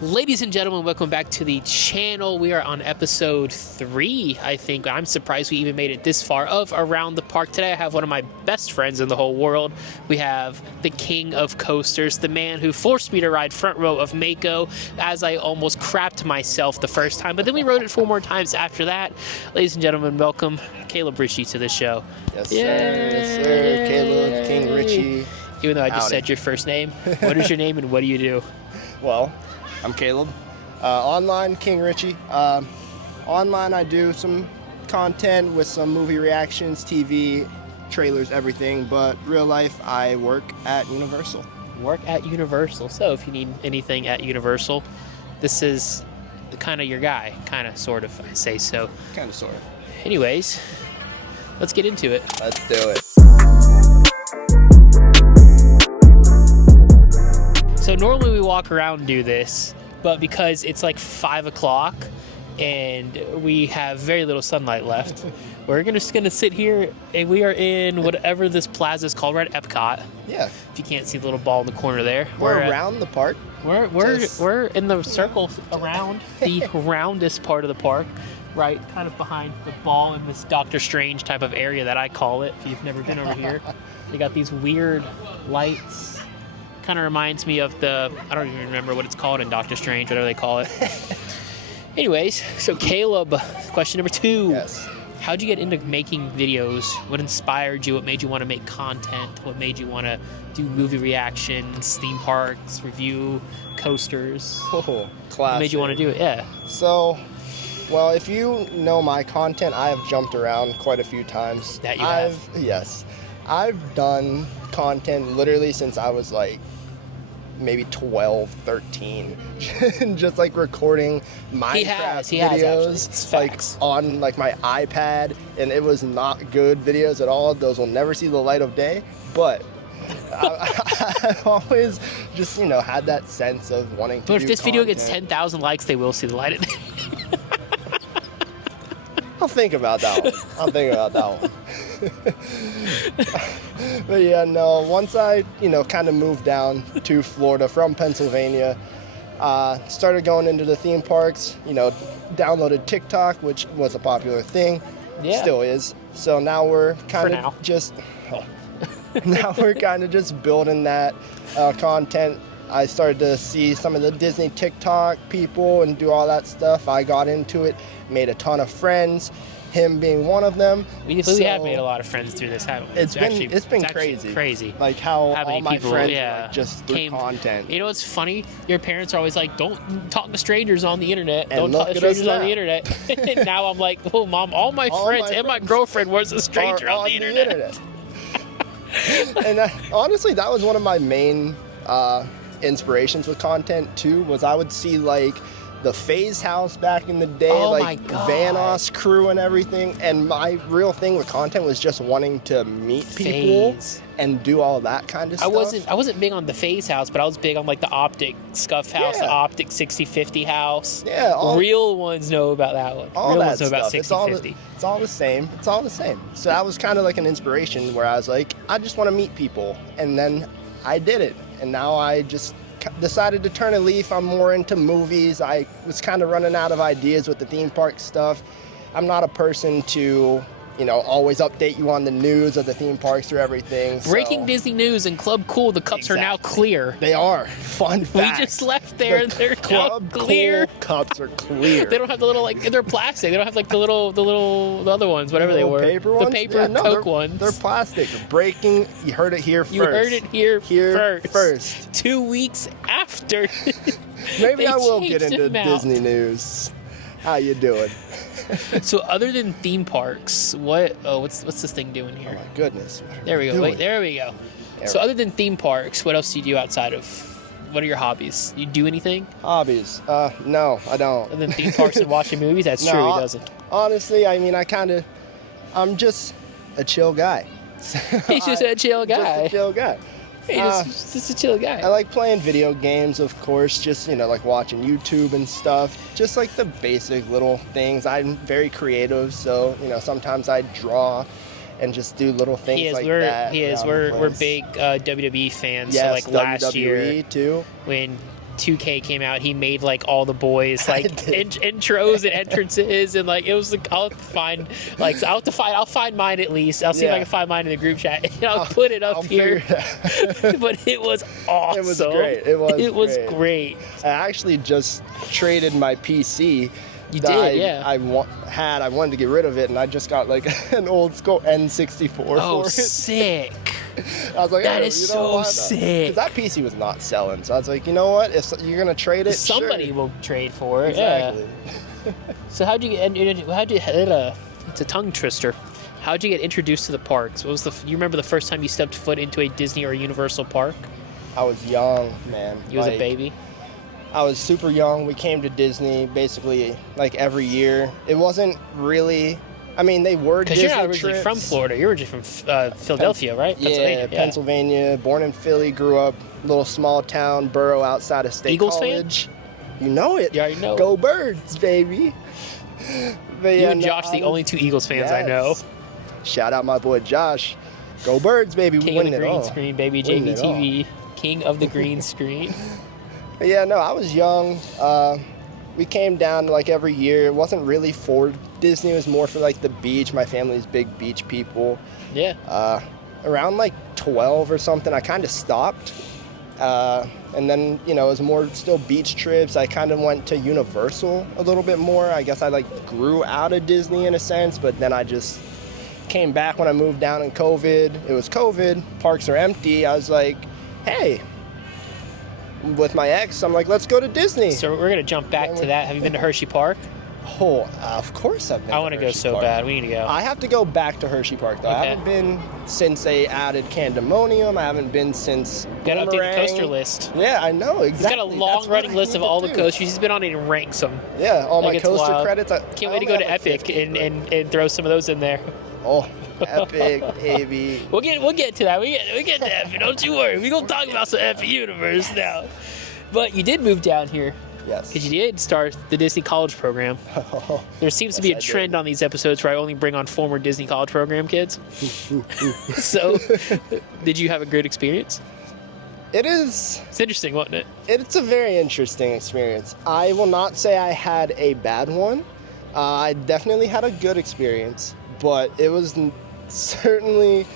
Ladies and gentlemen, welcome back to the channel. We are on episode 3, I think. I'm surprised we even made it this far of Around the Park. Today I have one of my best friends in the whole world. We have the king of coasters, the man who forced me to ride front row of Mako as I almost crapped myself the first time, but then we rode it 4 more times after that. Ladies and gentlemen, welcome Kaleb Ritchie to the show. Yes, sir. Yes, sir. Kaleb, King Ritchie. Even though I just said your first name, what is your name and what do you do? Well, I'm Kaleb. Online, King Ritchie. Online, I do some content with some movie reactions, TV, trailers, everything. But real life, I work at Universal. Work at Universal. So if you need anything at Universal, this is kind of your guy. Kind of, sort of, I say so. Kind of, sort of. Anyways, let's get into it. Let's do it. So normally we walk around and do this, but because it's like 5 o'clock and we have very little sunlight left, we're just gonna sit here and we are in whatever this plaza is called. We're at Epcot. Yeah. If you can't see the little ball in the corner there, We're around the park. We're in the circle around the roundest part of the park, right, kind of behind the ball in this Doctor Strange type of area that I call it. If you've never been over here, they got these weird lights. Kind of reminds me of I don't even remember what it's called in Doctor Strange, whatever they call it. Anyways, so Kaleb, question number 2. Yes. How'd you get into making videos? What inspired you? What made you want to make content? What made you want to do movie reactions, theme parks, review, coasters? Oh, classic. What made you want to do it? Yeah. So, well, if you know my content, I have jumped around quite a few times. That you have? Yes. I've done content literally since I was like maybe 12, 13, just like recording Minecraft videos like on like my iPad, and it was not good videos at all. Those will never see the light of day, but I've always just, had that sense of wanting to do But if this video content. gets 10,000 likes, they will see the light of day. I'll think about that one. But yeah, no, once I, kind of moved down to Florida from Pennsylvania, started going into the theme parks, downloaded TikTok, which was a popular thing, still is. So now we're kind of just, now we're kind of just building that content. I started to see some of the Disney TikTok people and do all that stuff. I got into it, made a ton of friends, him being one of them. We have made a lot of friends through this, haven't we? It's been crazy. Like how all my people, friends just through content. You know what's funny? Your parents are always like, don't talk to strangers on the internet. And don't talk to strangers on the internet. And now I'm like, oh, Mom, all my friends and my girlfriend was a stranger on the internet. And honestly, that was one of my main inspirations with content too, was I would see like the Phase House back in the day, like Vanoss crew and everything, and my real thing with content was just wanting to meet people and do all that kind of stuff. I wasn't big on the Phase House, but I was big on like the Optic Scuff House, the Optic 6050 house. Yeah, real ones know about that one. All real that ones know stuff. About 6050. It's all the same. It's all the same. So that was kind of like an inspiration where I was like, I just want to meet people, and then I did it. And now I just decided to turn a leaf. I'm more into movies. I was kind of running out of ideas with the theme park stuff. I'm not a person to, always update you on the news of the theme parks or everything. Breaking Disney news and Club Cool, the cups are now clear. They are. Fun fact. We just left there and they're now clear. Cool cups are clear. They don't have the little, they're plastic. They don't have the other ones, whatever they were. Paper ones? The paper Coke ones. They're plastic. Breaking, you heard it here first. You heard it here first. 2 weeks after. Maybe I will get into Disney news. How you doing? So other than theme parks, what's this thing doing here? Oh my goodness. There we go. Wait, there we go. So other than theme parks, what else do you do outside of, what are your hobbies? You do anything? Hobbies? No, I don't. Other than theme parks and watching movies? That's true, he doesn't. Honestly, I'm just a chill guy. He's just a chill guy. Just a chill guy. He's just a chill guy. I like playing video games, of course, just, like watching YouTube and stuff. Just like the basic little things. I'm very creative, so, sometimes I draw and just do little things like that. We're big WWE fans. Yes, so like last WWE year too. when 2K came out, he made like all the boys like intros and entrances, and like it was like I'll find mine at least. I'll see if I can find mine in the group chat, and I'll put it up here. But it was awesome. It was great. It was great. I actually just traded my PC. You did, yeah. I wanted to get rid of it, and I just got like an old school N64 Oh, for it. sick. I was like, that is so sick. Because that PC was not selling, so I was like, you know what? If you're gonna trade it, somebody will trade for it. Exactly. Yeah. So how'd you get? It's a tongue twister. How'd you get introduced to the parks? What was you remember the first time you stepped foot into a Disney or Universal park? I was young, man. You was a baby. I was super young. We came to Disney basically like every year. It wasn't really. I mean, they were Disney trips. Because you're not originally from Florida. You're originally from Philadelphia, right? Yeah, Pennsylvania. Born in Philly, grew up little small town borough outside of State Eagles College. You know it. You already know. Go Birds, baby. But you and Josh, the only two Eagles fans I know. Shout out my boy Josh. Go Birds, baby. King We of winning the it all. green screen, baby. JVTV. King of the green screen. But yeah, no, I was young. We came down like every year. It wasn't really for Disney. It was more for like the beach. My family's big beach people. Yeah. Around like 12 or something, I kind of stopped. And then, you know, it was more still beach trips. I kind of went to Universal a little bit more. I guess I like grew out of Disney in a sense, but then I just came back when I moved down in COVID. It was COVID. Parks are empty. I was like, hey. With my ex, I'm like, let's go to Disney. So we're gonna jump back to that. Have you been to Hershey Park? Oh, of course I've been. I want to go so bad. We need to go. I have to go back to Hershey Park though. Okay. I haven't been since they added Candemonium. I haven't been since. Got to update Boomerang. the coaster list. Yeah, I know exactly. He's got a long running list of all the coasters. He's been on it and ranks them. Yeah, all Like, my it's coaster wild. credits. Can't wait to go to Epic and throw some of those in there. Oh, Epic, baby. We'll get to that. We get to Epic. Don't you worry. We're gonna talk about some Epic Universe now. But you did move down here. Yes. Because you did start the Disney College Program. There seems to be a trend on these episodes where I only bring on former Disney College Program kids. So, did you have a good experience? It's interesting, wasn't it? It's a very interesting experience. I will not say I had a bad one. I definitely had a good experience, but it was certainly...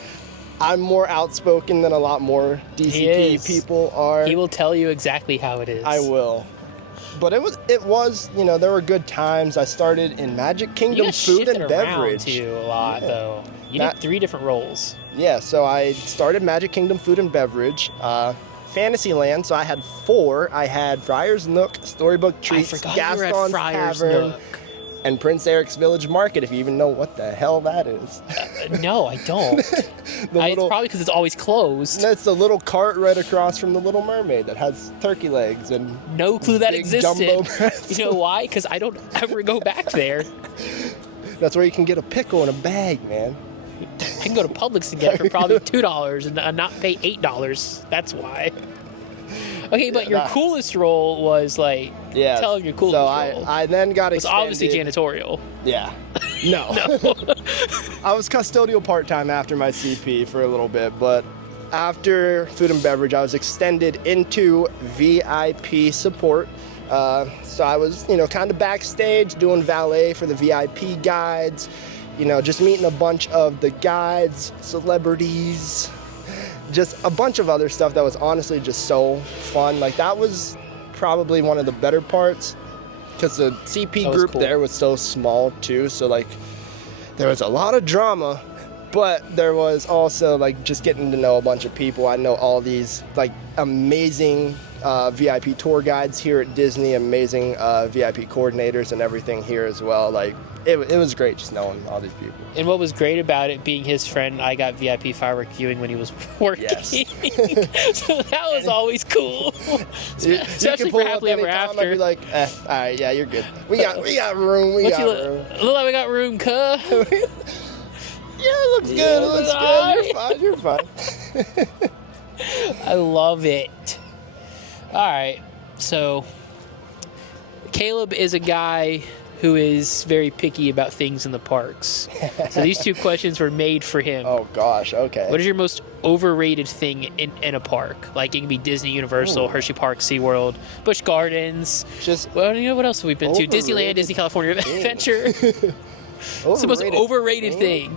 I'm more outspoken than a lot more DCP people are. He will tell you exactly how it is. I will. But it was, you know, there were good times. I started in Magic Kingdom Food and Beverage. You got a lot, though. You did 3 different roles. Yeah, so I started Magic Kingdom Food and Beverage, Fantasyland, so I had 4. I had Friar's Nook, Storybook Treats, Gaston's Tavern, and Prince Eric's Village Market, if you even know what the hell that is. No, I don't. It's probably because it's always closed. That's the little cart right across from the Little Mermaid that has turkey legs and no clue that existed. Jumbo pretzels. You know why? Because I don't ever go back there. That's where you can get a pickle in a bag, man. I can go to Publix and get it for probably $2 and not pay $8. That's why. Okay, but your coolest role was like, tell them your coolest role. I then got extended. It was obviously janitorial. Yeah. No. I was custodial part-time after my CP for a little bit, but after food and beverage, I was extended into VIP support. So I was, you know, kind of backstage doing valet for the VIP guides, you know, just meeting a bunch of the guides, celebrities, just a bunch of other stuff that was honestly just so fun. Like, that was probably one of the better parts because the CP group there was so small too. So like, there was a lot of drama, but there was also like just getting to know a bunch of people. I know all these like amazing VIP tour guides here at Disney, amazing VIP coordinators and everything here as well. Like, it was great just knowing all these people. And what was great about it, being his friend, I got VIP firework viewing when he was working. Yes. So that was always cool. Especially for Happily Ever After. I'd be like, all right, yeah, you're good. We got room. We got room. Look like we got room, cuh. Yeah, it looks good. It looks good. You're fine. I love it. All right, so Caleb is a guy who is very picky about things in the parks. So these two questions were made for him. Oh gosh, okay. What is your most overrated thing in a park? Like, it can be Disney, Universal, Hershey Park, SeaWorld, Busch Gardens. Well, what else have we been to? Disneyland, Disney California Adventure. It's the most overrated thing.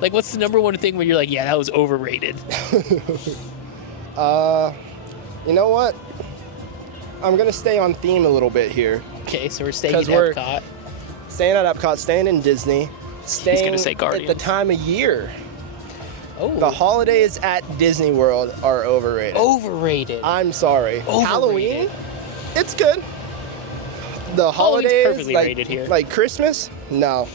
Like, what's the number one thing where you're like, yeah, that was overrated? You know what? I'm going to stay on theme a little bit here. Okay, so we're staying at Epcot. Staying at Epcot, staying in Disney, staying at the time of year. Oh. The holidays at Disney World are overrated. Overrated. I'm sorry. Overrated. Halloween, it's good. The Halloween's holidays, perfectly rated here. Like Christmas, no.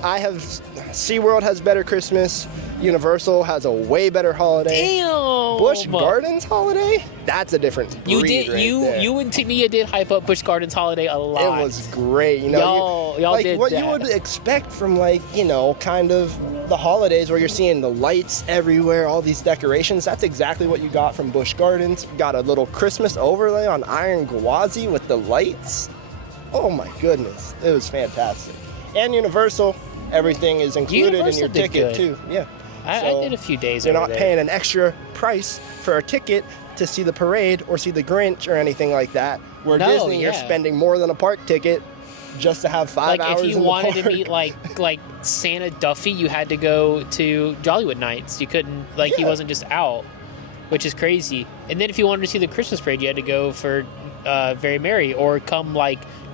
SeaWorld has better Christmas. Universal has a way better holiday. Damn. Busch Gardens holiday? That's a different breed You and Tania did hype up Busch Gardens holiday a lot. It was great. You know, y'all like did what that. you would expect from, like, you know, kind of the holidays where you're seeing the lights everywhere, all these decorations. That's exactly what you got from Busch Gardens. You got a little Christmas overlay on Iron Gwazi with the lights. Oh my goodness. It was fantastic. And Universal, everything is included in your ticket too. Yeah. I did a few days You're over not there. paying an extra price for a ticket to see the parade or see the Grinch or anything like that. Where Disney, you're spending more than a park ticket just to have 5 hours in the park. Like, if you wanted to meet like Santa Duffy, you had to go to Jollywood Nights. You couldn't, he wasn't just out, which is crazy. And then if you wanted to see the Christmas parade, you had to go for Very Merry, or come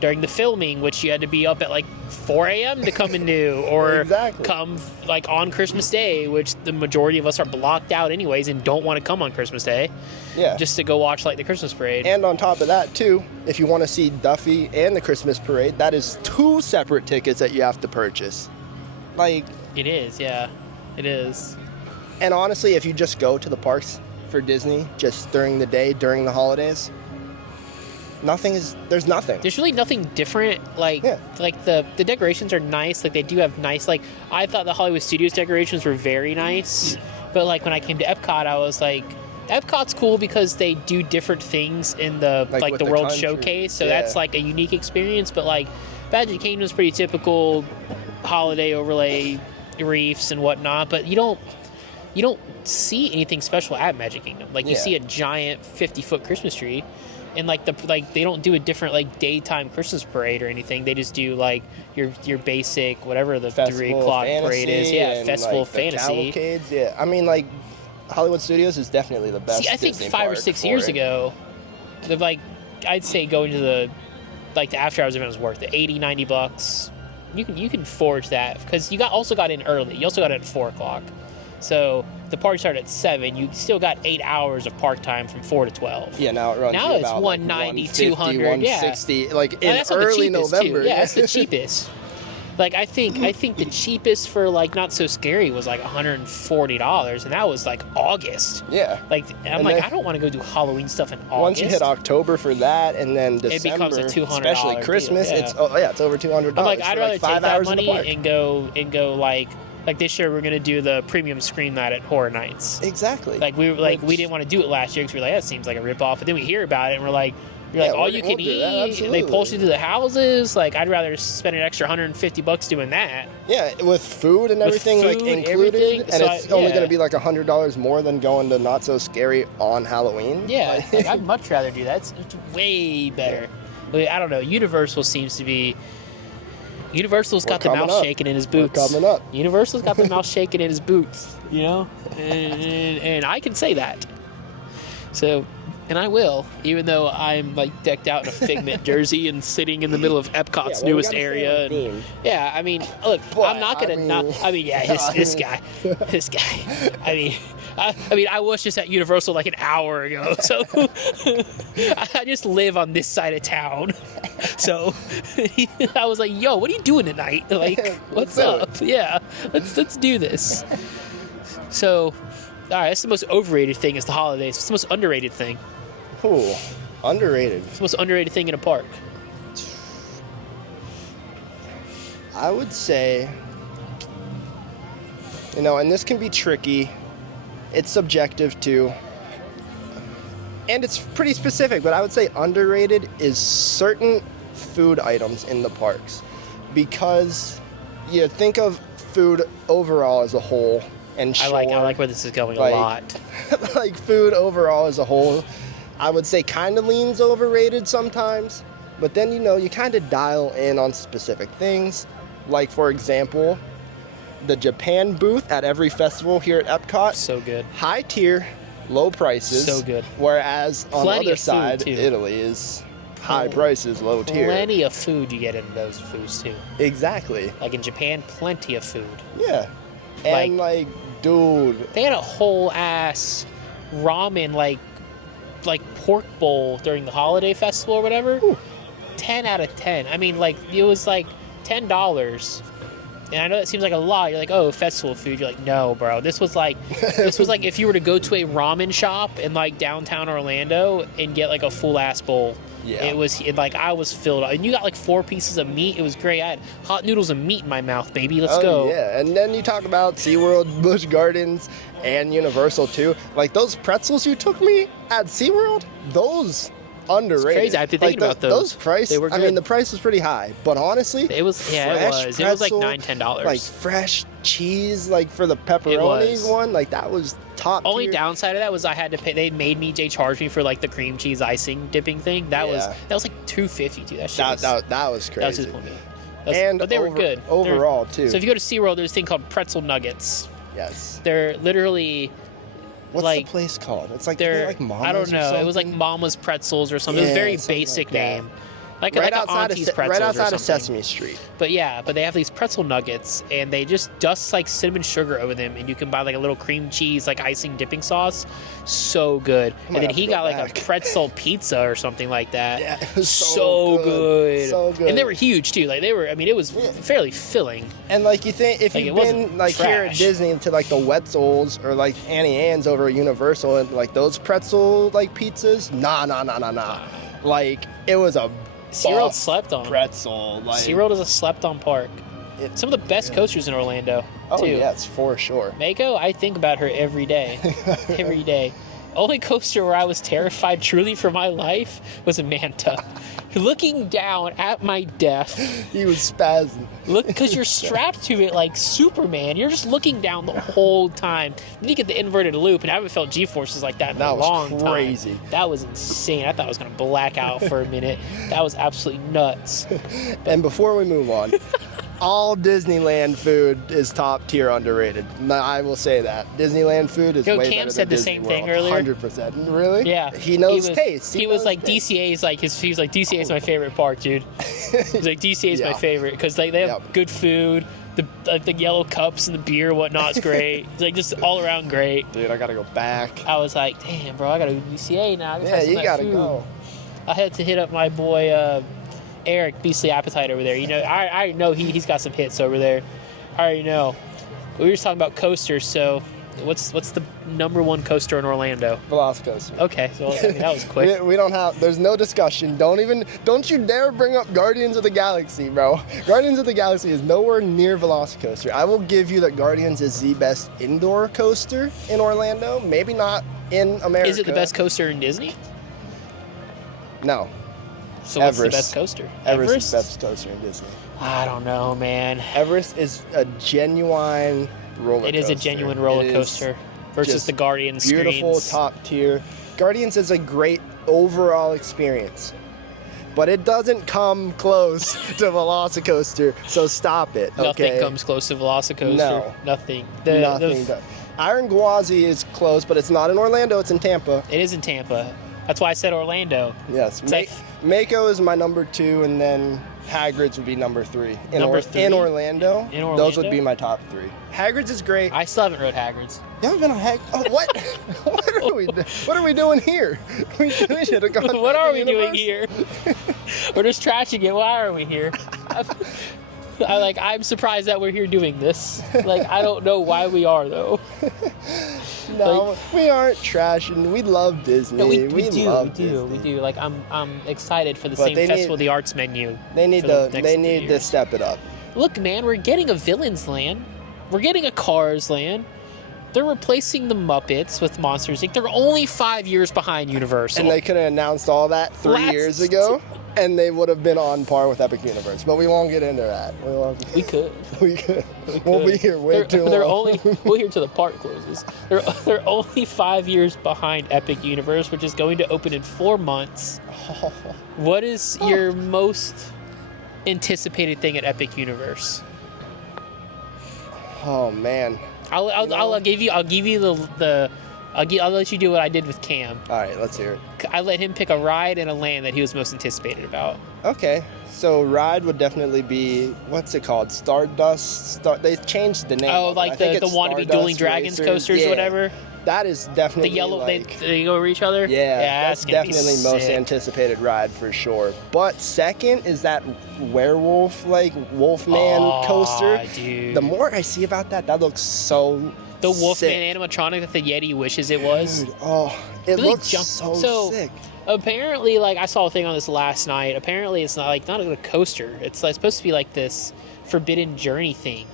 during the filming, which you had to be up at 4 a.m. to come and do, or come on Christmas Day, which the majority of us are blocked out anyways and don't want to come on Christmas Day. Yeah. Just to go watch the Christmas parade. And on top of that too, if you want to see Duffy and the Christmas parade, that is 2 separate tickets that you have to purchase. It is, yeah. It is. And honestly, if you just go to the parks for Disney just during the day, during the holidays, there's nothing. There's really nothing different. The decorations are nice. They do have nice, I thought the Hollywood Studios decorations were very nice. But when I came to Epcot, I was like, Epcot's cool because they do different things in the the World Showcase. So that's a unique experience. But Magic Kingdom's pretty typical holiday overlay reefs and whatnot. But you don't see anything special at Magic Kingdom. You see a giant 50-foot Christmas tree. And they don't do a different daytime Christmas parade or anything. They just do your basic whatever the 3 o'clock parade is. Yeah, Festival Fantasy. Cavalcades, yeah. I mean, Hollywood Studios is definitely the best. See, I think Disney 5 or 6 years ago, I'd say going to the after hours event was worth it. $80-$90. You can forge that because you also got in early. You also got in at 4 o'clock. So the party started at 7. You still got 8 hours of park time from 4 to 12. Yeah, now it runs. Now it's about 190, 200, 160. Yeah. In that's early November. Too. Yeah, that's the cheapest. I think the cheapest for Not So Scary was $140, and that was August. Yeah. I'm I don't want to go do Halloween stuff in August. Once you hit October for that, and then December, it becomes a $200, especially Christmas. Deal, yeah. It's over $200. I'm I'd rather take that money and go this year we're gonna do the premium screen night at Horror Nights. Exactly. We didn't want to do it last year because we were that seems like a ripoff. But then we hear about it and we're all you can eat. And they post you to the houses. I'd rather spend an extra $150 doing that. Yeah, with food and everything included, everything. And it's only gonna be $100 more than going to Not So Scary on Halloween. Yeah, I'd much rather do that. It's way better. I don't know. Universal's got the mouse shaking in his boots. We're coming up. Universal's got the mouse shaking in his boots, and I can say that. So, and I will, even though I'm decked out in a Figment jersey and sitting in the middle of Epcot's newest area. Yeah, I mean, look, I'm not gonna this guy. I was just at Universal an hour ago, so I just live on this side of town. So I was yo, what are you doing tonight? What's up? Yeah, let's do this. So, all right, that's the most overrated thing is the holidays. What's the most underrated thing? Ooh, underrated. What's the most underrated thing in a park? I would say, and this can be tricky. It's subjective too. And it's pretty specific, but I would say underrated is certain food items in the parks. because you think of food overall as a whole, and I like where this is going a lot. Like food overall as a whole, I would say kind of leans overrated sometimes, but then you kind of dial in on specific things. Like, for example, the Japan booth at every festival here at Epcot. So good. High tier, low prices. So good. Whereas on the Plenty other of food, side, too. Italy is high prices, low tier. Plenty of food you get in those foods too. Exactly. Like in Japan, plenty of food. Yeah. And dude, they had a whole ass ramen like pork bowl during the holiday festival or whatever. Ooh. 10 out of 10. I mean, like, it was like $10. And I know that seems like a lot. You're like, oh, festival food. You're like, no, bro. This was like if you were to go to a ramen shop in like downtown Orlando and get like a full ass bowl. Yeah. I was filled up. And you got like 4 pieces of meat. It was great. I had hot noodles and meat in my mouth, baby. Let's go. Yeah. And then you talk about SeaWorld, Busch Gardens, and Universal too. Like those pretzels you took me at SeaWorld, those underrated. It's crazy. I've been thinking about those. Those prices, They were good. I mean, the price was pretty high, but honestly, It was fresh It was like pretzel, $9-10. Like fresh cheese, like for the It pepperoni was. one, like that was top Only tier. downside of that was I had to pay. They charged me for like the cream cheese icing dipping thing. That was like $2.50 too. That shit was, That was crazy. that was disappointing. And but they were good overall too. So if you go to SeaWorld, there's a thing called pretzel nuggets. Yes. They're literally What's like the place called? It's like they're like Mama's I don't or know. It was like something? Mama's Pretzels or something. It was a Yeah, very something basic like that. name. Like right like outside Auntie's of Pretzels right outside or of something. Sesame Street. But yeah, they have these pretzel nuggets, and they just dust like cinnamon sugar over them, and you can buy like a little cream cheese like icing dipping sauce. So good. And then have he to go got like back. a pretzel pizza or something like that. Yeah, it was so good. So good. And they were huge too. Like they were. I mean, it was fairly filling. And like you think if Like, you've it wasn't been like here at trash. Disney to like the Wetzel's or like Annie Ann's over at Universal and like those pretzel like pizzas, nah. Like it was a SeaWorld buff slept on. pretzel. Like SeaWorld is a slept-on park. Some of the best coasters in Orlando, oh too. yes, for sure. Mako, I think about her every day. Every day. Only coaster where I was terrified truly for my life was Manta. Looking down at my death. He was spazzing. Look, because you're strapped to it like Superman. You're just looking down the whole time. Then you get the inverted loop, and I haven't felt G-forces like that in a long crazy. time. That was insane. I thought I was going to black out for a minute. That was absolutely nuts. And before we move on, all Disneyland food is top tier underrated. I will say that. Disneyland food is Yo, way Cam better said than the same Disney thing World. earlier. 100%. Really? Yeah. He knows was, taste. He was knows like, taste. DCA is like he was like, DCA is my favorite park, dude. He's like, DCA is my Yeah. favorite because like they have Yep. good food. The yellow cups and the beer and whatnot's great. It's like just all around great. Dude, I gotta go back. I was like, damn, bro, I gotta go to DCA now. I gotta try Yeah, some you of that gotta food. go. I had to hit up my boy Eric, Beastly Appetite over there. You know, I know he's got some hits over there. I already know. We were just talking about coasters, so what's the number one coaster in Orlando? Velocicoaster. Okay, so I mean, that was quick. We don't have. There's no discussion. Don't you dare bring up Guardians of the Galaxy, bro. Guardians of the Galaxy is nowhere near Velocicoaster. I will give you that Guardians is the best indoor coaster in Orlando. Maybe not in America. Is it the best coaster in Disney? No. So what's the Everest. best coaster? Everest is the best coaster in Disney. I don't know, man. Everest is a genuine roller coaster. It is a genuine roller It is coaster versus just the Guardian beautiful, screens. top tier. Guardians is a great overall experience, but it doesn't come close to Velocicoaster, so stop it, okay? Nothing comes close to Velocicoaster. No. Nothing. Nothing does. Iron Gwazi is close, but it's not in Orlando, it's in Tampa. It is in Tampa. That's why I said Orlando. Yes. It's like- Mako is my number 2, and then Hagrid's would be number 3. Number three? In Orlando, In those would Orlando? be my top 3. Hagrid's is great. I still haven't rode Hagrid's. You haven't been on Hagrid? Oh, what? What are we doing here? We should have gone What to are the we doing universe. here? We're just trashing it. Why are we here? I'm surprised that we're here doing this. Like, I don't know why we are, though. No, we aren't trashing. We love Disney. No, we love do. Disney. Like, I'm excited for the But same they Festival of need- the Arts menu. They need for the to. next They 3 need to years. step it up. Look, man, we're getting a Villains Land. We're getting a Cars Land. They're replacing the Muppets with Monsters Inc. They're only 5 years behind Universal. And they could have announced all that 3 Last- years ago. and they would have been on par with Epic Universe. But we won't get into that. We could. We could. We'll be here way too They're long. we'll here till the park closes. They're only 5 years behind Epic Universe, which is going to open in 4 months. What is your most anticipated thing at Epic Universe? Oh man. I'll give you I'll let you do what I did with Cam. All right, let's hear it. I let him pick a ride and a land that he was most anticipated about. Okay, so ride would definitely be, what's it called? Stardust? They changed the name. Oh, of it. like I think the it's wannabe Stardust Dueling Dragons Racers. coasters or Yeah. whatever. That is definitely The yellow, like, they go over each other. yeah, that's gonna be definitely most sick. anticipated ride for sure. But second is that werewolf, like Wolfman coaster. Dude. The more I see about that, that looks so The Wolfman sick. animatronic that the Yeti wishes it was. Dude, oh, it Really looks so sick. Apparently, like I saw a thing on this last night. Apparently, it's not a coaster. It's like, supposed to be like this Forbidden Journey thing.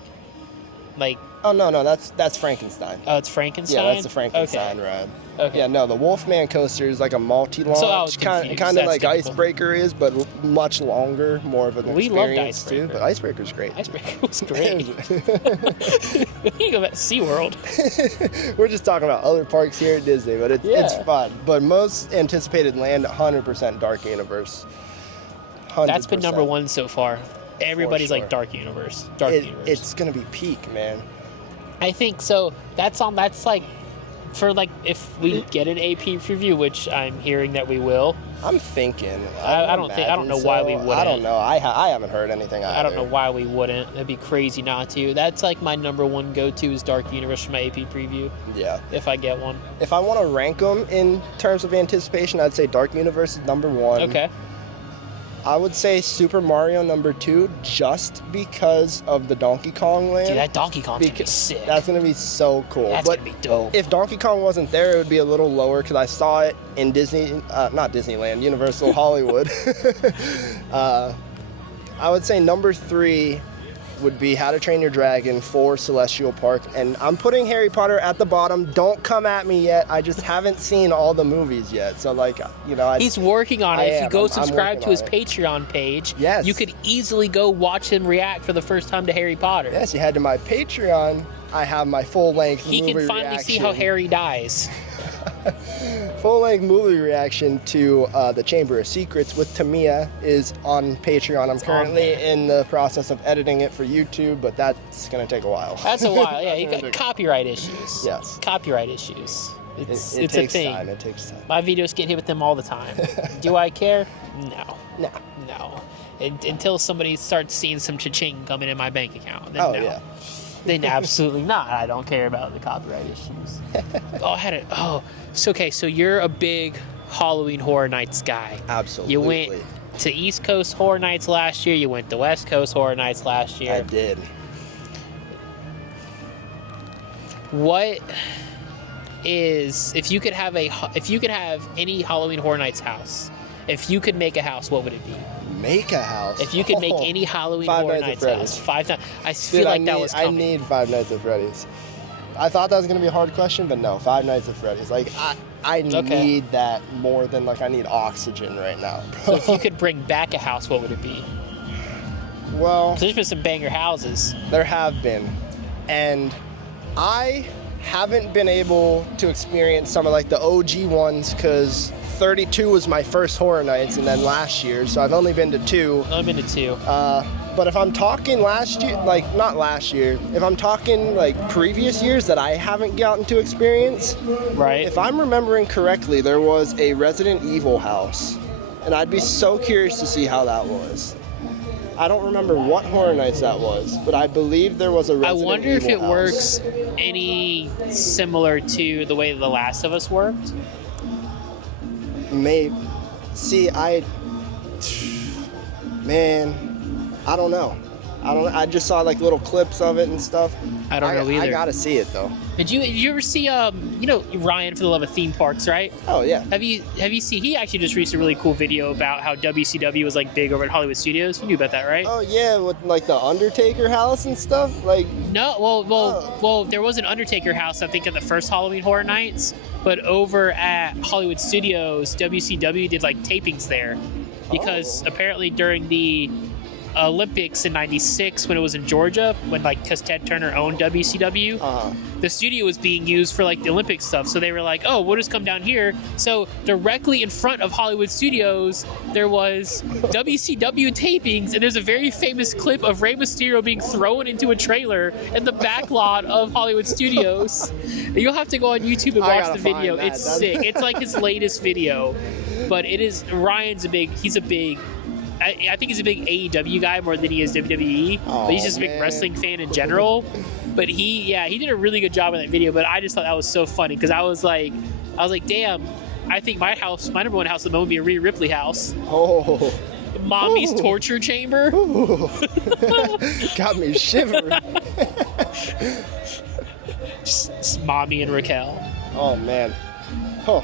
Like, Oh no, that's Frankenstein. oh, it's Frankenstein. Yeah, that's the Frankenstein Okay. ride. Okay. Yeah, no, the Wolfman coaster is like a multi-launch, So I was kind confused. of That's like typical. Icebreaker is, but much longer, more of an We loved experience too. Icebreaker. But Icebreaker's great. Icebreaker was great. You go back to SeaWorld. We're just talking about other parks here at Disney, but it's Yeah. fun. But most anticipated land, 100% Dark Universe. 100%. That's been number one so far. Everybody's sure. like Dark Universe. Dark Universe. It's gonna be peak, man. I think so. That's like for like if we get an AP review, which I'm hearing that we will. I'm thinking. I don't know why we wouldn't. I don't know. I haven't heard anything either. I don't know why we wouldn't. It'd be crazy not to. That's like my number one go-to is Dark Universe for my AP preview, Yeah. if I get one. If I want to rank them in terms of anticipation, I'd say Dark Universe is number one. Okay. I would say Super Mario number 2, just because of the Donkey Kong land. Dude, that Donkey Kong's gonna be sick. That's gonna be so cool. That's but gonna be dope. if Donkey Kong wasn't there, it would be a little lower because I saw it in not Disneyland, Universal Hollywood. I would say number 3 would be How to Train Your Dragon 4 Celestial Park, and I'm putting Harry Potter at the bottom. Don't come at me yet. I just haven't seen all the movies yet, so like, you know, He's working on it. If you go I'm subscribe working to his on it. Patreon page, Yes. you could easily go watch him react for the first time to Harry Potter. Yes, you head to my Patreon. I have my full-length He movie can finally see how reaction. Harry dies. Full-length movie reaction to The Chamber of Secrets with Tamia is on Patreon. I'm currently in the process of editing it for YouTube, but that's going to take a while. That's a while. Yeah, he got copyright issues. Yes. Copyright issues. It It's takes a thing. time. It takes time. My videos get hit with them all the time. Do I care? No. No. No. Until somebody starts seeing some cha-ching coming in my bank account. Then Oh, no. yeah. Then absolutely not. I don't care about the copyright issues. So you're a big Halloween Horror Nights guy. Absolutely. You went to East Coast Horror Nights last year. You went to West Coast Horror Nights last year. I did. What is if you could have any Halloween Horror Nights house? If you could make a house, what would it be? Make a house. If you could make Oh, any Halloween Five Horror Nights Nights at house, Freddy's. 5 times. I feel Dude, like that was coming. I need Five Nights at Freddy's. I thought that was going to be a hard question, but no, Five Nights at Freddy's. Like, I need that more than, like, I need oxygen right now, So bro. if you could bring back a house, what would it be? Well, 'Cause there's been some banger houses. there have been. And I haven't been able to experience some of, like, the OG ones because 32 was my first Horror Nights, and then last year, so I've only been to 2. I've been to 2. But if I'm talking last year, like, not last year, if I'm talking, like, previous years that I haven't gotten to experience, Right. if I'm remembering correctly, there was a Resident Evil house, and I'd be so curious to see how that was. I don't remember what Horror Nights that was, but I believe there was a I Resident wonder if Evil it house. works any similar to the way The Last of Us worked. Maybe. See, man, I don't know. I just saw like little clips of it and stuff. I don't know either. I gotta see it though. Did you ever see Ryan for the Love of Theme Parks, right? Oh yeah. Have you seen? He actually just released a really cool video about how WCW was like big over at Hollywood Studios. You knew about that, right? Oh yeah, with like the Undertaker house and stuff. Like No, well, there was an Undertaker house, I think, at the first Halloween Horror Nights, but over at Hollywood Studios, WCW did like tapings there. because apparently during the Olympics in '96, when it was in Georgia, when like because Ted Turner owned WCW, the studio was being used for like the Olympic stuff. So they were like, "Oh, we'll just come down here." So directly in front of Hollywood Studios, there was WCW tapings, and there's a very famous clip of Rey Mysterio being thrown into a trailer in the back lot of Hollywood Studios. You'll have to go on YouTube and watch the video. It's sick. It's like his latest video, but it is. Ryan's he's a big. I think he's a big AEW guy more than he is WWE. But he's just a big wrestling fan in general. But he did a really good job in that video. But I just thought that was so funny because I was like, damn, I think my number one house at the moment would be a Rhea Ripley house. Oh. Mommy's torture chamber. Got me shivering. Just Mommy and Raquel. Oh man. Oh.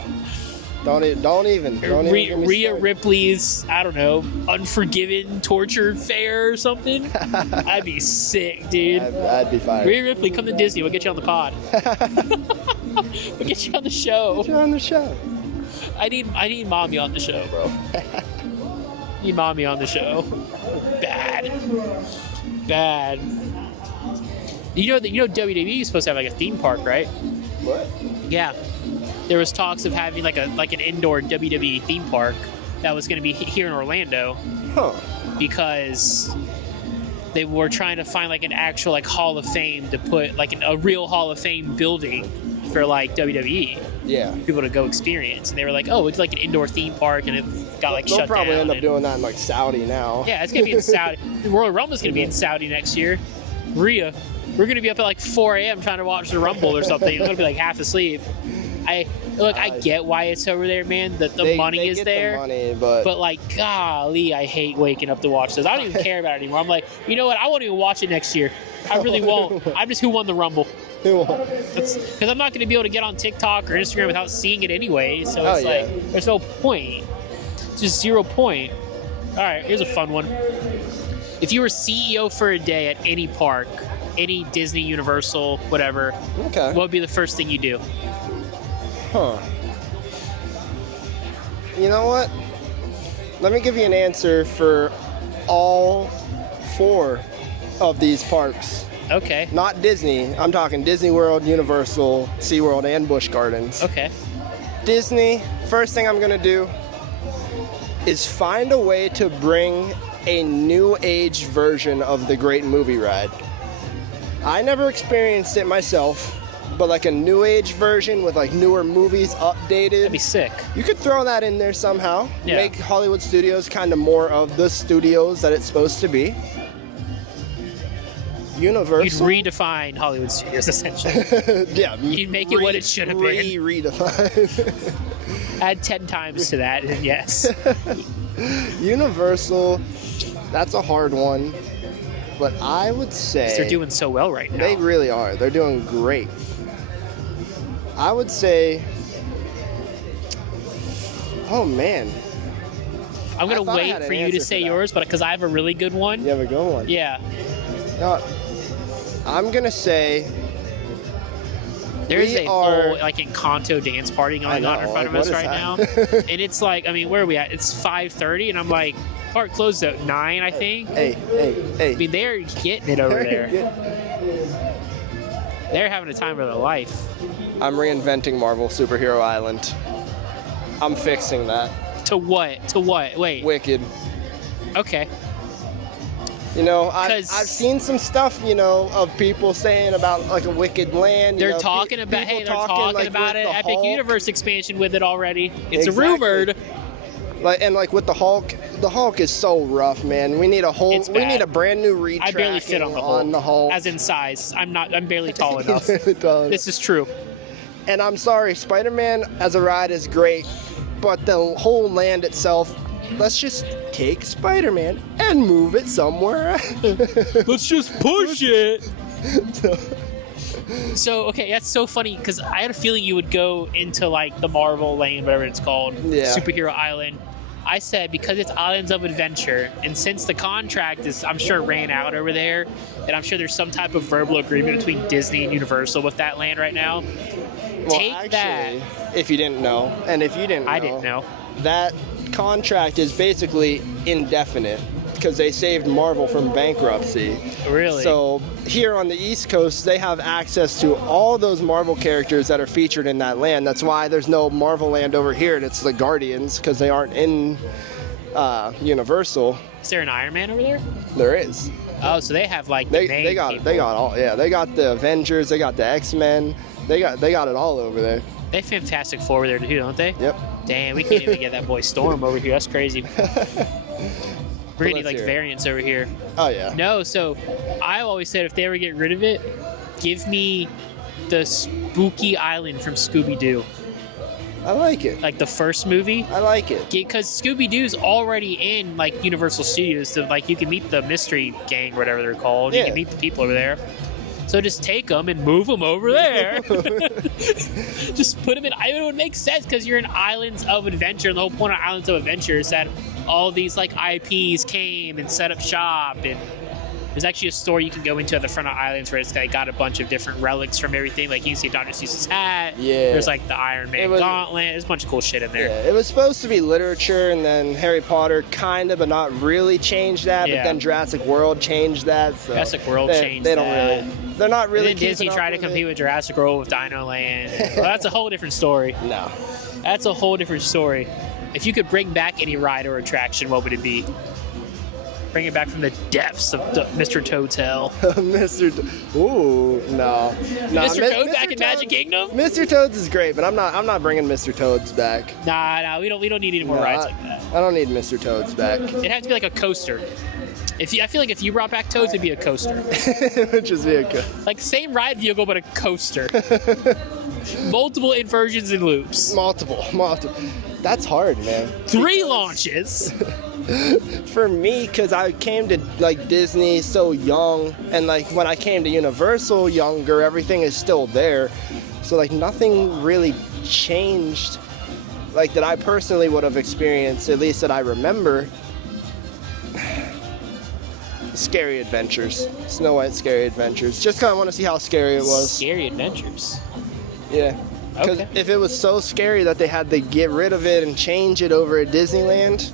Don't even Rhea Ripley's, I don't know, Unforgiven torture fair or something. I'd be sick, dude. I'd be fine. Rhea Ripley, come to Disney. We'll get you on the pod. We'll get you on the show. Get you on the show. I need Mommy on the show, bro. Need Mommy on the show. Bad. You know WWE is supposed to have like a theme park, right? What? Yeah. There was talks of having like an indoor WWE theme park that was going to be here in Orlando, because they were trying to find like an actual like Hall of Fame to put like a real Hall of Fame building for like WWE. Yeah. People to go experience, and they were like, "Oh, it's like an indoor theme park," and it got like shut down. They'll probably end up doing that in like Saudi now. Yeah, it's gonna be in Saudi. The Royal Rumble's gonna be in Saudi next year. Rhea, we're gonna be up at like 4 a.m. trying to watch the Rumble or something. I'm gonna be like half asleep. I get why it's over there, man. The money is there. The money, but like, golly, I hate waking up to watch this. I don't even care about it anymore. I'm like, you know what? I won't even watch it next year. I really won't. I'm just who won the Rumble. Because I'm not going to be able to get on TikTok or Instagram without seeing it anyway. So it's like, there's no point. It's just 0 point. All right, here's a fun one. If you were CEO for a day at any park, any Disney, Universal, whatever, what would be the first thing you do? You know what? Let me give you an answer for all 4 of these parks. Okay. Not Disney. I'm talking Disney World, Universal, SeaWorld, and Busch Gardens. Okay. Disney, first thing I'm going to do is find a way to bring a new age version of the Great Movie Ride. I never experienced it myself, but like a new age version with like newer movies updated. That'd be sick. You could throw that in there somehow. Yeah. Make Hollywood Studios kind of more of the studios that it's supposed to be. Universal. You'd redefine Hollywood Studios, essentially. Yeah. You'd make it what it should have been. Redefine. Add 10 times to that, and yes. Universal, that's a hard one. But I would say... They're doing so well right now. They really are. They're doing great. I would say... Oh, man. I'm going to wait for you to say yours, but because I have a really good one. You have a good one? Yeah. I'm going to say... There is a whole like Encanto dance party going on in front of us right now. And it's like, I mean, where are we at? It's 5:30, and I'm like, park closed at 9, I think. Hey. I mean, they're getting it over there. They're having a time of their life. I'm reinventing Marvel Superhero Island. I'm fixing that. To what? Wait. Wicked. Okay. You know, I've seen some stuff, you know, of people saying about like a Wicked Land. They're talking about an Epic Universe expansion with it already. It's rumored. Like with the Hulk is so rough, man. We need a brand new retracking. I barely fit on the Hulk. As in size. I'm barely tall enough. This is true. And I'm sorry, Spider-Man as a ride is great, but the whole land itself, let's just take Spider-Man and move it somewhere. Let's just push it. So, okay, that's so funny because I had a feeling you would go into like the Marvel Lane, whatever it's called, Superhero Island. I said because it's Islands of Adventure, and since the contract is, I'm sure, ran out over there, and I'm sure there's some type of verbal agreement between Disney and Universal with that land right now. Well, actually, if you didn't know, and if you didn't know, I didn't know. that contract is basically indefinite because they saved Marvel from bankruptcy. Really? So here on the East Coast, they have access to all those Marvel characters that are featured in that land. That's why there's no Marvel land over here, and it's the Guardians, because they aren't in Universal. Is there an Iron Man over there? There is. Oh, so they have like the They got people. they got all, yeah, they got the Avengers, they got the X-Men, they got it all over there. They have Fantastic Four over there too, don't they? Yep. Damn, we can't even get that boy Storm over here. That's crazy. We're gonna need like variants over here. Oh yeah. No, so I always said if they ever get rid of it, give me the Spooky Island from Scooby-Doo. I like it. Like the first movie. I like it. Because Scooby-Doo's already in like Universal Studios, so like you can meet the mystery gang, whatever they're called. Yeah. You can meet the people over there. So just take them and move them over there. Just put them in. It would make sense because you're in Islands of Adventure, and the whole point of Islands of Adventure is that all these like IPs came and set up shop, and there's actually a store you can go into at the front of Islands where it's like got a bunch of different relics from everything. Like you can see Dr. Seuss's hat. Yeah. There's like the Iron Man gauntlet. There's a bunch of cool shit in there. Yeah, it was supposed to be literature, and then Harry Potter kind of, but not really changed that. Yeah. But then Jurassic World changed that. So Jurassic World changed they don't that. really. They're not really. And then Disney keeping up tried to with compete it. with Jurassic World with Dino Land. Well, that's a whole different story. No. That's a whole different story. If you could bring back any ride or attraction, what would it be? Bring it back from the depths of Mr. Toad's Hell. Ooh, no. Mr. Toad back in Magic Kingdom? Mr. Toad's is great, but I'm not bringing Mr. Toad's back. Nah, we don't need any more rides like that. I don't need Mr. Toad's back. It'd have to be like a coaster. I feel like if you brought back Toads, it'd be a coaster. Which is vehicle. Like same ride vehicle, but a coaster. Multiple inversions and loops. Multiple. That's hard, man. 3 launches. For me, because I came to like Disney so young, and like when I came to Universal younger, everything is still there. So like nothing really changed, like that I personally would have experienced, at least that I remember. Scary Adventures, Snow White Scary Adventures. Just kind of want to see how scary it was. Scary Adventures. Yeah. Because Okay. if it was so scary that they had to get rid of it and change it over at Disneyland,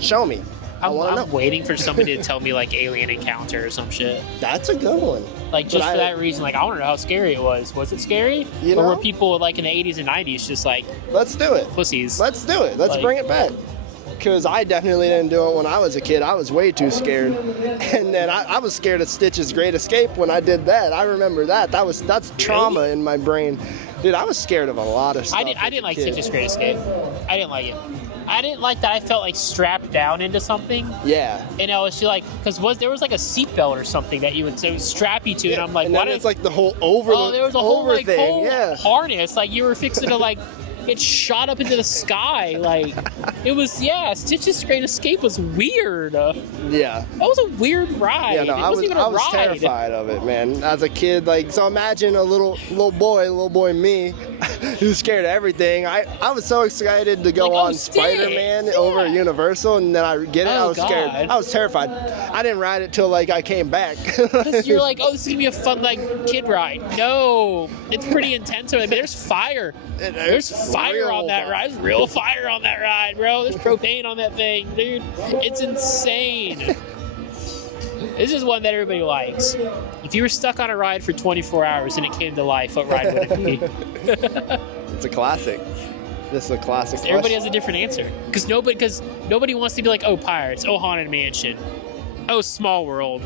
show me. I want to I'm know. waiting for somebody to tell me like Alien Encounter or some shit. That's a good one. Like just for that reason, like I want to know how scary it was. Was it scary? You Or know? were people like in the 80s and 90s just like Let's do it. pussies? Let's do it. Let's Like- bring it back. Because I definitely didn't do it when I was a kid. I was way too scared. And then I was scared of Stitch's Great Escape when I did that. I remember that. That's trauma in my brain. Dude, I was scared of a lot of stuff. I didn't like Stitch's Great Escape. I didn't like it. I didn't like that I felt like strapped down into something. Yeah. And I was just like, because there was like a seatbelt or something that you would strap you to, and I'm like, and why then did it's like the whole over there was a whole like thing. whole Yeah. harness, like you were fixing to like get shot up into the sky. Like it was, Stitch's Great Escape was weird. That Yeah. was a weird ride. Yeah, no, it I wasn't even was a ride. terrified of it, man. As a kid, like, so imagine a little boy me, who's scared of everything. I was so excited to go Like, oh, on Stitch, Spider-Man yeah. over at Universal, and then I get it. I Oh, was scared. God. I was terrified. I didn't ride it till like I came back. Because you're like, oh, this is gonna be a fun like kid ride. No, it's pretty intense. But there's fire. There's fire on that ride. There's real fire on that ride, bro. There's propane on that thing, dude. It's insane. This is one that everybody likes. If you were stuck on a ride for 24 hours and it came to life, what ride would it be? It's a classic. This is a classic. Everybody has a different answer. Because nobody wants to be like, oh, Pirates, oh, Haunted Mansion, oh, Small World.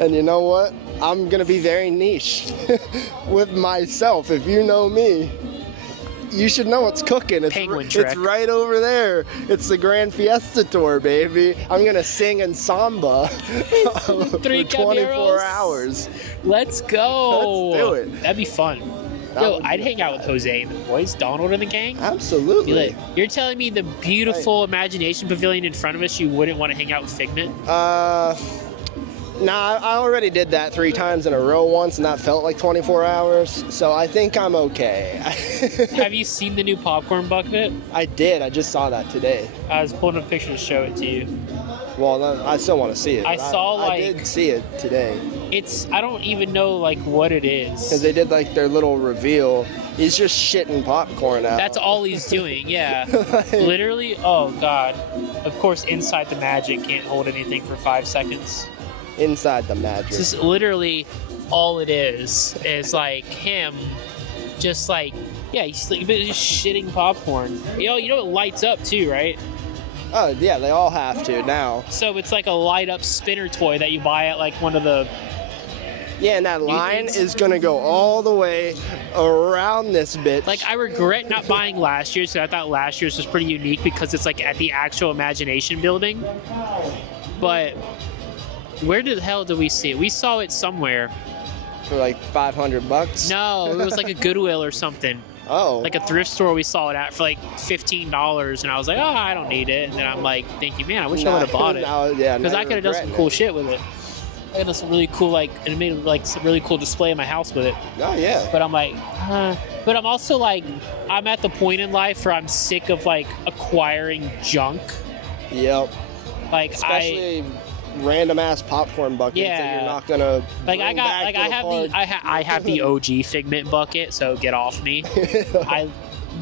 And you know what? I'm gonna be very niche with myself. If you know me, you should know what's cooking. Penguin Trek. It's right over there. It's the Grand Fiesta Tour, baby. I'm gonna sing in samba for 24 caballeros. hours. Let's go. Let's do it. That'd be fun. Yo, I'd hang out with Jose and the boys, Donald and the gang. Absolutely. Be like, you're telling me the beautiful imagination pavilion in front of us, you wouldn't want to hang out with Figment? Nah, I already did that 3 times in a row once, and that felt like 24 hours. So I think I'm okay. Have you seen the new popcorn bucket? I did. I just saw that today. I was pulling up a picture to show it to you. Well, I still want to see it. I saw, I like- did see it today. I don't even know like what it is. Because they did like their little reveal, He's just shitting popcorn out. That's all he's doing, yeah. Like, Literally, oh god. Of course, inside the magic can't hold anything for 5 seconds. inside the magic. This is literally all it is like him just like, yeah, he's like just shitting popcorn. You know it lights up too, right? Oh, yeah, they all have to now. So it's like a light up spinner toy that you buy at like one of the... Yeah, and that line Mutants. is going to go all the way around this bitch. Like, I regret not buying last year's, because I thought last year's was pretty unique because it's like at the actual Imagination building. But where the hell did we see it? We saw it somewhere. For like $500? No, it was like a Goodwill or something. Oh. Like a thrift store we saw it at for like $15, and I was like, oh, I don't need it. And then I'm like thinking, man, I wish I would have bought it. Yeah, Because I could have done some cool shit with it. I could have done some really cool, like, and it made like some really cool display in my house with it. Oh, yeah. But I'm like, but I'm also like, I'm at the point in life where I'm sick of like acquiring junk. Yep. Like Especially random ass popcorn buckets that you're not gonna like bring I have the OG Figment bucket, so get off me. I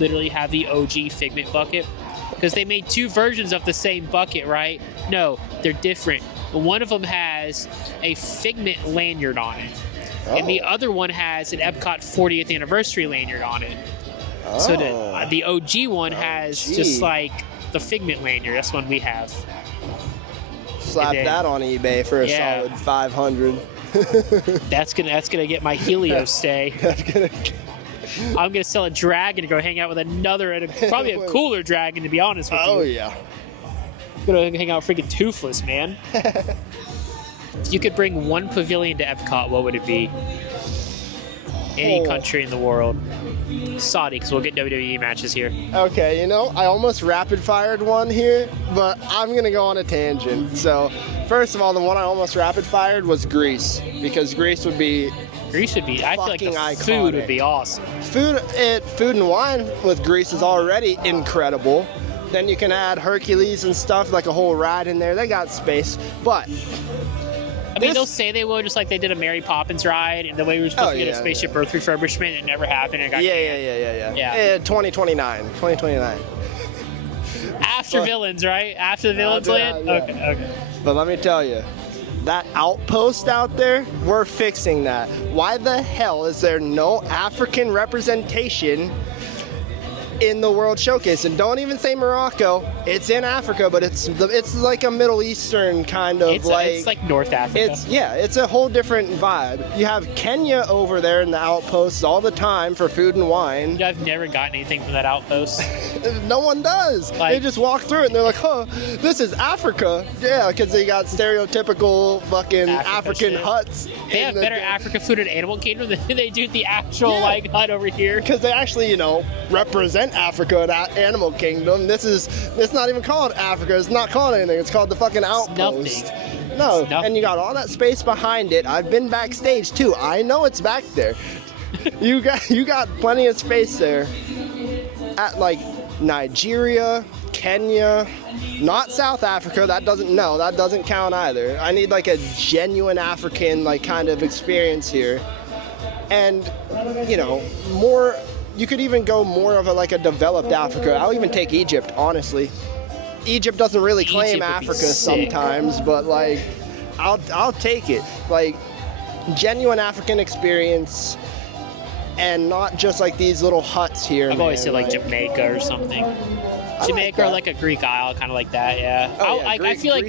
literally have the OG Figment bucket because they made 2 versions of the same bucket, right? No, they're different. One of them has a Figment lanyard on it, and the other one has an Epcot 40th anniversary lanyard on it. So the OG one has just like the Figment lanyard. That's one we have. Slap that on eBay for a solid $500. That's gonna get my Helios stay. I'm gonna sell a dragon and go hang out with another, and probably a cooler dragon, to be honest with you. Oh yeah. I'm gonna hang out with freaking Toothless, man. If you could bring one pavilion to Epcot, what would it be? Any country in the world. Saudi, because we'll get WWE matches here. Okay, I almost rapid fired one here, but I'm going to go on a tangent. So, first of all, the one I almost rapid fired was Greece, because Greece would be I feel like the iconic. food would be awesome. Food and wine with Greece is already incredible. Then you can add Hercules and stuff, like a whole ride in there. They got space, but... I mean, they'll say they will, just like they did a Mary Poppins ride, and the way we were supposed to get a Spaceship Earth refurbishment, it never happened. It got canned. Yeah. 2029. After villains, right? After the villains land? Yeah. Okay. But let me tell you, that outpost out there, we're fixing that. Why the hell is there no African representation in the World Showcase? And don't even say Morocco. It's in Africa, but it's like a Middle Eastern kind of it's like North Africa. It's a whole different vibe. You have Kenya over there in the outposts all the time for food and wine. I've never gotten anything from that outpost. No one does. They just walk through it and they're like, huh, this is Africa. Yeah, because they got stereotypical fucking African huts. They have better Africa food at Animal Kingdom than they do the actual hut over here. Because they actually, represent Africa at Animal Kingdom. It's not even called Africa. It's not called anything. It's called the fucking outpost. No, and you got all that space behind it. I've been backstage too. I know it's back there. you got plenty of space there. At like Nigeria, Kenya, not South Africa. That doesn't count either. I need like a genuine African like kind of experience here, and more. You could even go more of a developed Africa. I'll even take Egypt, honestly. Egypt doesn't really claim Africa sometimes, but like, I'll take it. Like, genuine African experience, and not just like these little huts here. I've always said like Jamaica or something. Jamaica or like a Greek isle, kind of like that. Yeah. I feel like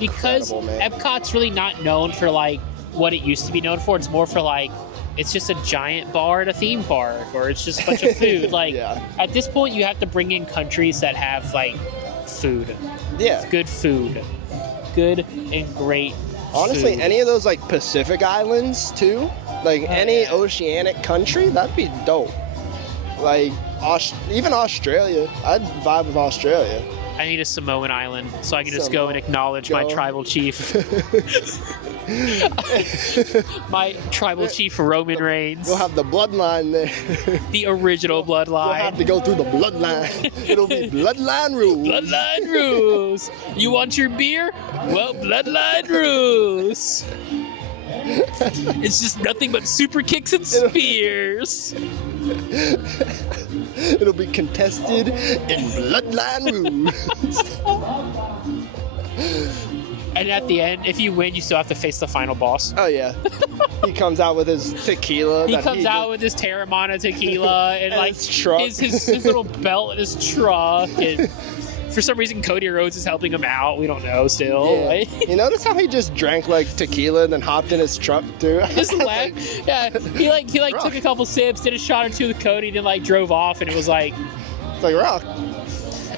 because Epcot's really not known for like what it used to be known for. It's more for like, it's just a giant bar at a theme park, or it's just a bunch of food. Like, at this point, you have to bring in countries that have, like, food. Yeah. Good food. Good and great Honestly, food. any of those, like, Pacific islands, too. Like, any oceanic country, that'd be dope. Like, even Australia. I'd vibe with Australia. I need a Samoan island, so I can just go and acknowledge my tribal chief. My tribal chief, Roman Reigns. We'll have the bloodline there. The original bloodline. We'll have to go through the bloodline. It'll be bloodline rules. Bloodline rules. You want your beer? Well, bloodline rules. It's just nothing but super kicks and spears. It'll be contested in bloodline rules. And at the end, if you win, you still have to face the final boss. Oh yeah. He comes out with his tequila. He comes out with his Terramana tequila and like his truck. His little belt and his truck. And for some reason, Cody Rhodes is helping him out. We don't know still. Yeah. Like, You notice how he just drank like tequila and then hopped in his truck too? just left. Yeah, he took a couple sips, did a shot or two with Cody, then like drove off, and it was like, It's like Rock.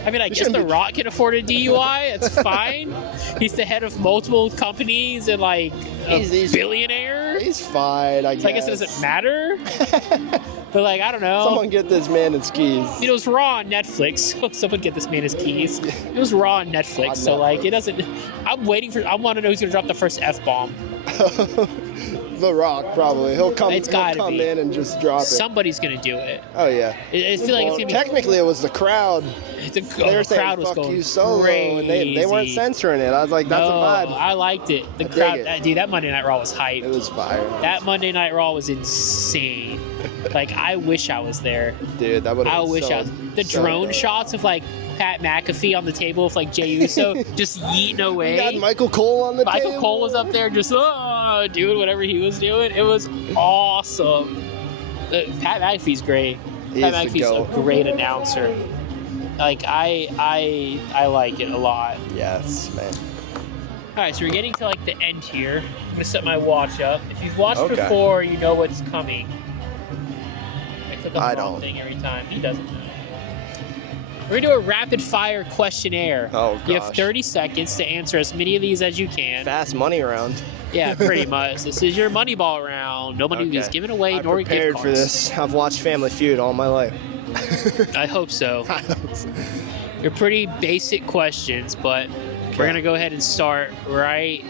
I mean, I guess The Rock can afford a DUI. It's fine. He's the head of multiple companies and like a billionaire. He's fine, I guess. So I guess it doesn't matter. But like, I don't know. Someone get this man his keys. It was Raw on Netflix. So someone get this man his keys. It was Raw on Netflix. So like, it doesn't. I want to know who's gonna drop the first F-bomb. The Rock, probably. He'll come in and just drop it. Somebody's gonna do it. Oh yeah. I feel like it's gonna be. Technically, it was the crowd. The They were crowd saying, was "Fuck going you solo," crazy. and they weren't censoring it. I was like, "That's a vibe." I liked it. The I dig crowd, it. dude. That Monday Night Raw was hype. It was fire. That Monday Night Raw was insane. Like, I wish I was there. Dude, that would have I been wish so, I was. The so drone dope. shots of like Pat McAfee on the table with like Jey Uso just yeeting away. You got Michael Cole on the table. Michael Cole was up there just doing whatever he was doing. It was awesome. Pat McAfee's great. Pat McAfee's a great announcer. Like I like it a lot. Yes, man. All right, so we're getting to like the end here. I'm gonna set my watch up. If you've watched Okay. before, you know what's coming. I click on the I wrong don't. thing every time. He doesn't know. We're gonna do a rapid fire questionnaire. Oh, You have gosh. 30 seconds to answer as many of these as you can. Fast money round. Yeah, pretty much. This is your money ball round. No money is given away, I'm nor gift prepared cards. for this. I've watched Family Feud all my life. I hope so. They're pretty basic questions, but we're gonna go ahead and start right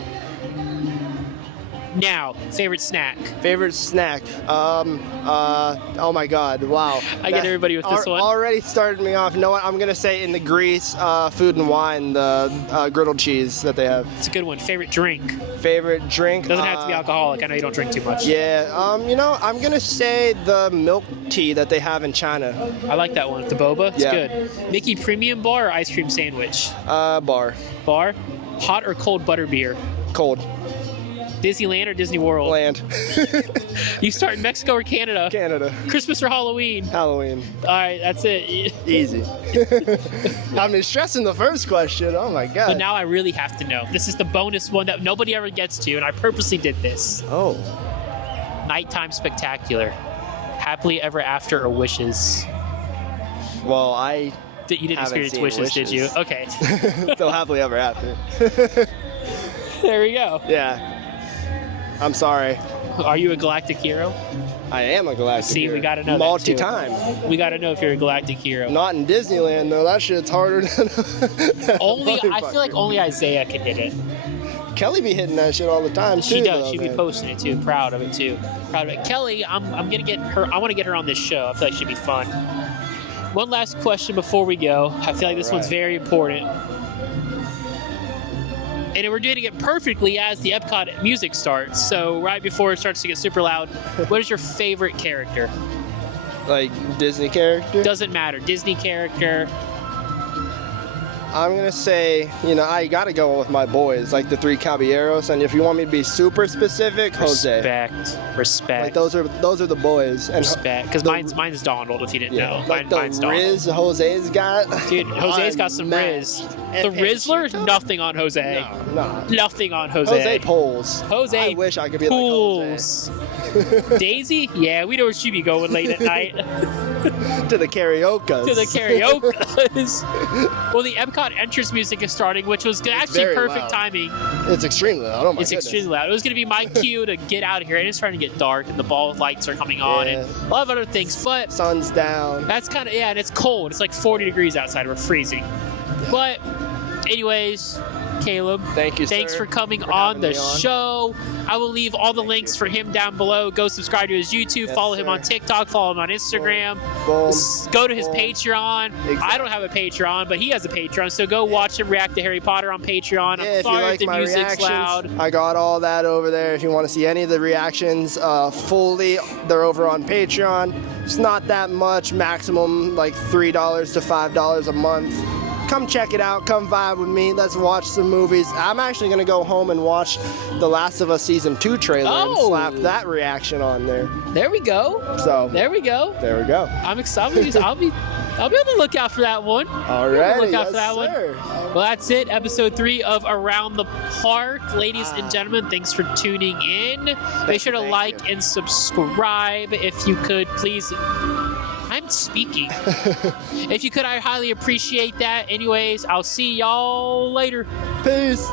now. Favorite snack? Favorite snack? Oh my God! Wow. I get everybody with this one. Already started me off. You know what? I'm gonna say in the Greece Food and Wine, the griddled cheese that they have. It's a good one. Favorite drink? Favorite drink? Doesn't have to be alcoholic. I know you don't drink too much. Yeah. You know, I'm gonna say the milk tea that they have in China. I like that one. The boba. It's Yeah. good. Mickey Premium Bar or ice cream sandwich? Bar. Bar. Hot or cold butter beer? Cold. Disneyland or Disney World? Land. You start in Mexico or Canada? Canada. Christmas or Halloween? Halloween. All right, that's it. Easy. I've been stressing the first question. Oh my God. But now I really have to know. This is the bonus one that nobody ever gets to, and I purposely did this. Oh. Nighttime Spectacular. Happily Ever After or Wishes? Well, I You didn't haven't experience seen Wishes, did you? Wishes. Okay. still happily ever after. There we go. Yeah. I'm sorry. Are you a galactic hero? I am a galactic See, hero. we gotta know that, Multi-time. We got to know if you're a galactic hero. Not in Disneyland though. That shit's harder than I feel like only Isaiah can hit it. Kelly be hitting that shit all the time too. She does. though, She'd be man. posting it too. Proud of it too. Proud of it. Kelly, I'm gonna get her. I want to get her on this show. I feel like she'd be fun. One last question before we go. I feel like this one's Alright. very important. And we're doing it perfectly as the Epcot music starts. So right before it starts to get super loud, what is your favorite character? Like Disney character. Doesn't matter. Disney character. I'm gonna say, you know, I gotta go with my boys, like the three Caballeros, and if you want me to be super specific, Jose. Respect. Like those are the boys. And Respect. Because mine's Donald, if you didn't know. like the Mine's Donald. Riz Jose's got. Dude, Jose's I'm got some mad. Riz. The And Rizzler, Chico? nothing on Jose. No. Nothing on Jose. Jose pulls. Jose I wish I could be like pulls. Daisy? Yeah, we know where she'd be going late at night. To the karaoke. To the karaoke. Well, the Epcot entrance music is starting, which was actually very perfect loud. timing. It's extremely loud. Oh my It's goodness. extremely loud. It was going to be my cue to get out of here, and it's starting to get dark, and the ball lights are coming on, and a lot of other things. But Sun's down. that's kind of, and it's cold. It's like 40 degrees outside. We're freezing. But anyways, Caleb. Thank you, Thanks sir, for coming for on having the me on. show. I will leave all the links for him down below. Go subscribe to his YouTube. Yes, follow him sir. on TikTok. Follow him on Instagram. Boom. Go to his Boom. Patreon. Exactly. I don't have a Patreon, but he has a Patreon. So go watch him react to Harry Potter on Patreon. Yeah, I'm if you sorry like if the my music's reactions, loud. I got all that over there. If you want to see any of the reactions fully, they're over on Patreon. It's not that much, maximum like $3 to $5 a month. Come check it out. Come vibe with me. Let's watch some movies. I'm actually going to go home and watch The Last of Us Season 2 trailer and slap that reaction on there. There we go. So There we go. there we go. I'm excited. I'll be on the lookout for that one. All right. Look out Yes, for that one. sir. Well, that's it. Episode 3 of Around the Park. Ladies and gentlemen, thanks for tuning in. Be sure to thank like you. and subscribe if you could, please. I'm speaking. If you could, I highly appreciate that. Anyways, I'll see y'all later. Peace.